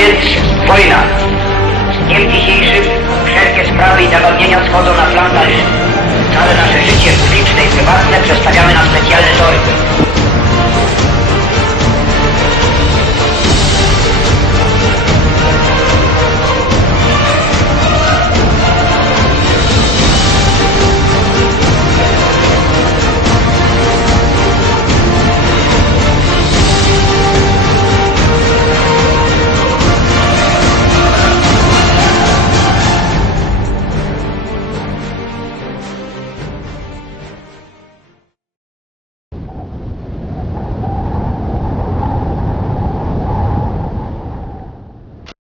It's why?